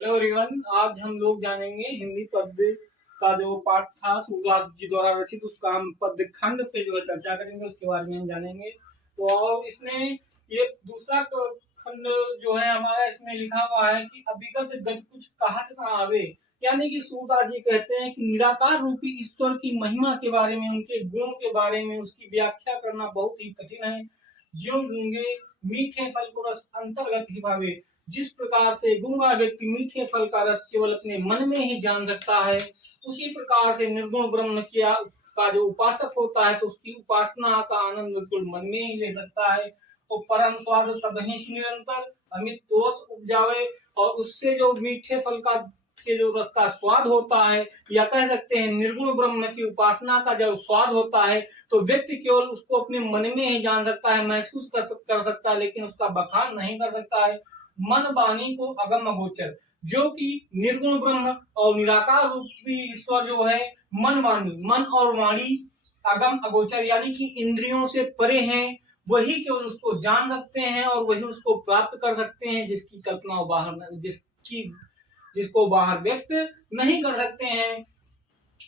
Hello everyone, आज हम लोग जानेंगे हिंदी पद्य का जो पाठ था सूरदास जी द्वारा रचित, उसका हम पद्य खंड पे जो है चर्चा करेंगे, उसके बारे में हम जानेंगे। तो और इसमें ये दूसरा खंड जो है हमारा, इसमें लिखा हुआ है कि अभिगत गति कुछ कहत न आवे। यानी कि सूरदास जी कहते हैं कि निराकार रूपी ईश्वर की महिमा के बारे में, उनके गुणों के बारे में उसकी व्याख्या करना बहुत ही कठिन है। ज्यों गूंगे मीठे फल को रस अंतर्गत ही भावे। जिस प्रकार से गूंगा व्यक्ति मीठे फल का रस केवल अपने मन में ही जान सकता है, उसी प्रकार से निर्गुण ब्रह्म का जो उपासक होता है तो उसकी उपासना का आनंद बिल्कुल मन में ही ले सकता है। और परम स्वाद सब ही निरंतर अमित दोष उपजावे। और उससे जो मीठे फल का के जो रस का स्वाद होता है, या कह सकते हैं निर्गुण ब्रह्म की उपासना का जो स्वाद होता है, तो व्यक्ति केवल उसको अपने मन में ही जान सकता है, महसूस कर सकता है, लेकिन उसका बखान नहीं कर सकता है। मन वाणी को अगम अगोचर, जो कि निर्गुण ब्रह्म और निराकार रूपी ईश्वर जो है मन और वाणी अगम अगोचर यानी कि इंद्रियों से परे हैं। वही केवल उसको जान सकते हैं और वही उसको प्राप्त कर सकते हैं, जिसकी कल्पना बाहर जिसको बाहर व्यक्त नहीं कर सकते हैं।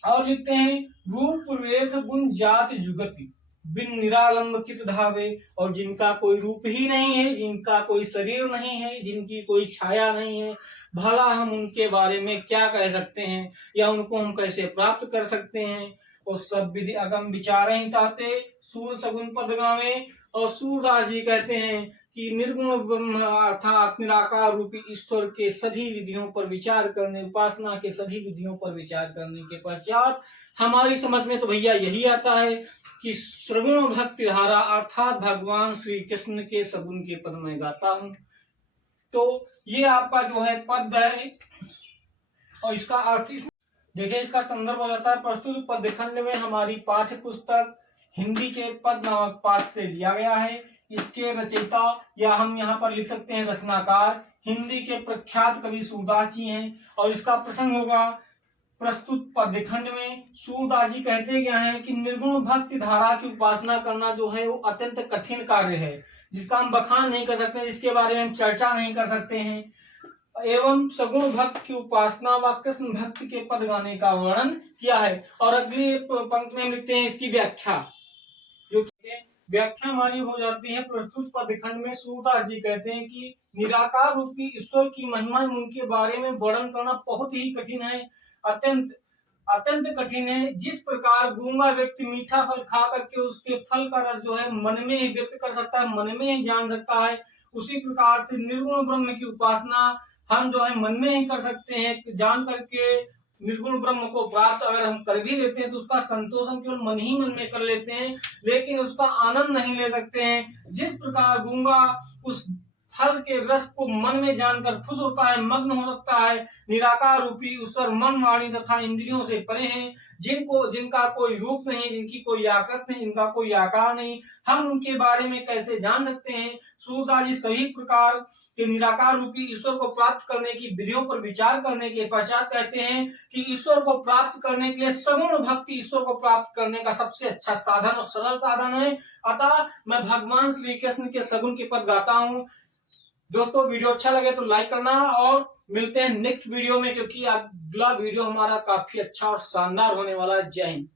और लिखते हैं रूप रेख गुण जाति जुगति बिन निरालंब कित धावे। और जिनका कोई रूप ही नहीं है, जिनका कोई शरीर नहीं है, जिनकी कोई छाया नहीं है, भला हम उनके बारे में क्या कह सकते हैं, या उनको हम कैसे प्राप्त कर सकते हैं। और सब विधि अगम विचार ही ताते सूर सगुन पद गावे। और सूरदास जी कहते हैं कि निर्गुण ब्रह्म अर्थात निराकार रूपी ईश्वर के सभी विधियों पर विचार करने, उपासना के सभी विधियों पर विचार करने के पश्चात हमारी समझ में तो भैया यही आता है कि सगुण भक्ति धारा अर्थात भगवान श्री कृष्ण के सगुण के पद में गाता हूँ। तो ये आपका जो है पद है, और इसका अर्थ देखिए, इसका संदर्भ हो जाता है प्रस्तुत पद्य खंड में हमारी पाठ्य पुस्तक हिंदी के पद नामक पाठ से लिया गया है। इसके रचयिता या हम यहाँ पर लिख सकते हैं रचनाकार हिंदी के प्रख्यात कवि सूरदास जी हैं। और इसका प्रसंग होगा प्रस्तुत पद्य खंड में सूरदास जी कहते क्या है कि निर्गुण भक्ति धारा की उपासना करना जो है वो अत्यंत कठिन कार्य है, जिसका हम बखान नहीं कर सकते, जिसके बारे में हम चर्चा नहीं कर सकते हैं। एवं सगुण भक्त की उपासना व कृष्ण भक्त के पद गाने का वर्णन किया है। और अगली पंक्ति में लिखते हैं इसकी व्याख्या, जो व्याख्या हमारी हो जाती है प्रस्तुत पद खंड में। सूरदास जी कहते हैं कि निराकार रूपी ईश्वर की महिमा उनके बारे में वर्णन करना बहुत ही कठिन है, अत्यंत अत्यंत कठिन है। जिस प्रकार गूंगा व्यक्ति मीठा फल खा करके उसके फल का रस जो है मन में ही व्यक्त कर सकता है, मन में ही जान सकता है, उसी प्रकार से निर्गुण ब्रह्म की उपासना हम जो है मन में ही कर सकते हैं। जान करके निर्गुण ब्रह्म को प्राप्त अगर हम कर भी लेते हैं तो उसका संतोष हम केवल मन ही मन में कर लेते हैं, लेकिन उसका आनंद नहीं ले सकते हैं। जिस प्रकार गूंगा उस फल के रस को मन में जानकर खुश होता है, मग्न हो सकता है, निराकार रूपी ईश्वर मन वाणी तथा इंद्रियों से परे हैं, जिनका कोई रूप नहीं, जिनकी कोई आकृति नहीं, जिनका कोई आकार नहीं, हम उनके बारे में कैसे जान सकते हैं। सूरदास जी सभी प्रकार के निराकार रूपी ईश्वर को प्राप्त करने की विधियों पर विचार करने के पश्चात कहते हैं कि ईश्वर को प्राप्त करने के लिए सगुण भक्ति ईश्वर को प्राप्त करने का सबसे अच्छा साधन और सरल साधन है। अतः मैं भगवान श्री कृष्ण के सगुण के पद गाता हूँ। दोस्तों, वीडियो अच्छा लगे तो लाइक करना, और मिलते हैं नेक्स्ट वीडियो में, क्योंकि अगला वीडियो हमारा काफी अच्छा और शानदार होने वाला है। जय हिंद।